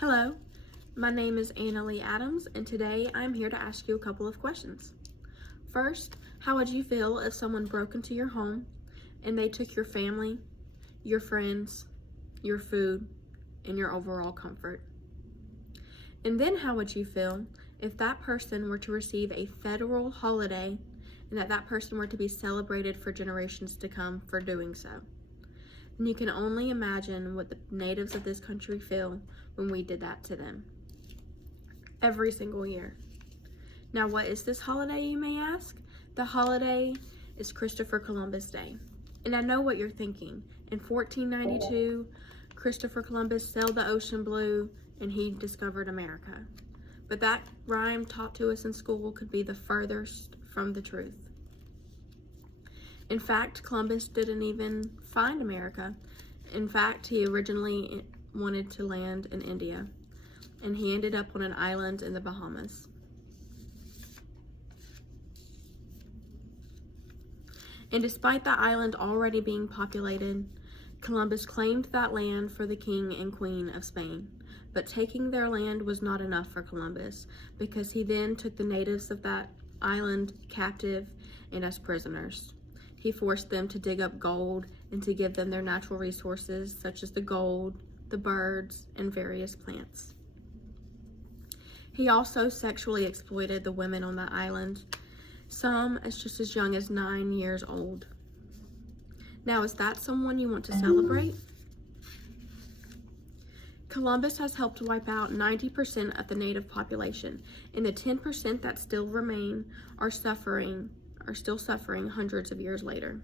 Hello, my name is Anna Lee Adams, and today I'm here to ask you a couple of questions. First, how would you feel if someone broke into your home and they took your family, your friends, your food, and your overall comfort? And then how would you feel if that person were to receive a federal holiday and that person were to be celebrated for generations to come for doing so? And you can only imagine what the natives of this country feel when we did that to them every single year. Now, what is this holiday, you may ask? The holiday is Christopher Columbus Day. And I know what you're thinking. In 1492, Christopher Columbus sailed the ocean blue and he discovered America. But that rhyme taught to us in school could be the furthest from the truth. In fact, Columbus didn't even find America. In fact, he originally wanted to land in India, and he ended up on an island in the Bahamas. And despite the island already being populated, Columbus claimed that land for the king and queen of Spain. But taking their land was not enough for Columbus, because he then took the natives of that island captive and as prisoners. He forced them to dig up gold and to give them their natural resources, such as the gold, the birds, and various plants. He also sexually exploited the women on the island, some just as young as 9 years old. Now, is that someone you want to celebrate? Columbus has helped wipe out 90% of the native population, and the 10% that still remain are still suffering hundreds of years later.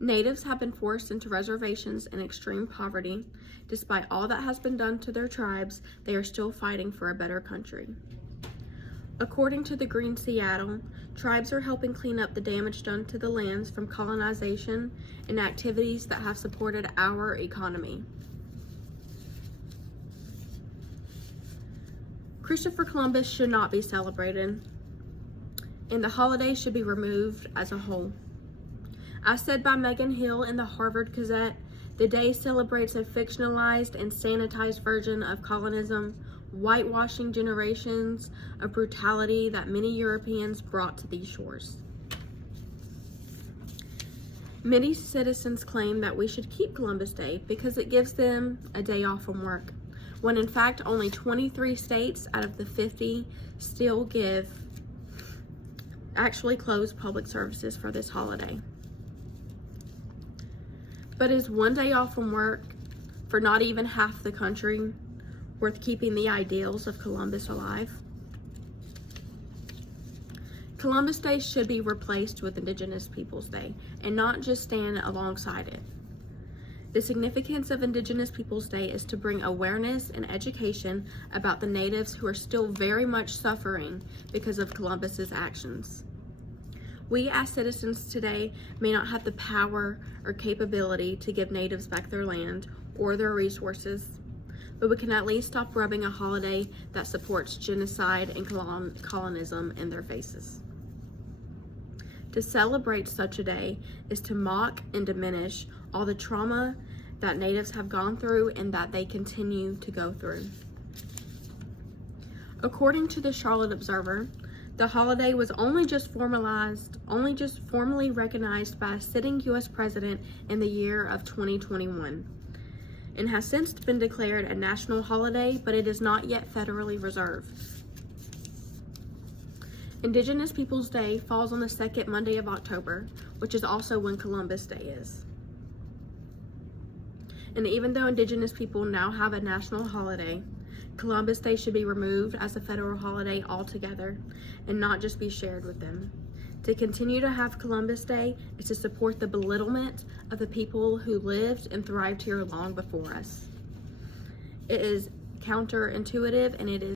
Natives have been forced into reservations and extreme poverty. Despite all that has been done to their tribes, they are still fighting for a better country. According to the Green Seattle, tribes are helping clean up the damage done to the lands from colonization and activities that have supported our economy. Christopher Columbus should not be celebrated, and the holiday should be removed as a whole. As said by Megan Hill in the Harvard Gazette, the day celebrates a fictionalized and sanitized version of colonism, whitewashing generations of brutality that many Europeans brought to these shores. Many citizens claim that we should keep Columbus Day because it gives them a day off from work, when in fact only 23 states out of the 50 still actually close public services for this holiday. But is one day off from work for not even half the country worth keeping the ideals of Columbus alive? Columbus Day should be replaced with Indigenous Peoples Day and not just stand alongside it. The significance of Indigenous Peoples Day is to bring awareness and education about the natives who are still very much suffering because of Columbus's actions. We as citizens today may not have the power or capability to give natives back their land or their resources, but we can at least stop rubbing a holiday that supports genocide and colonism in their faces. To celebrate such a day is to mock and diminish all the trauma that natives have gone through and that they continue to go through. According to the Charlotte Observer, the holiday was only just formally recognized by a sitting U.S. president in the year of 2021 and has since been declared a national holiday, but it is not yet federally reserved. Indigenous Peoples Day falls on the second Monday of October, which is also when Columbus Day is. And even though Indigenous people now have a national holiday, Columbus Day should be removed as a federal holiday altogether and not just be shared with them. To continue to have Columbus Day is to support the belittlement of the people who lived and thrived here long before us. It is counterintuitive and it is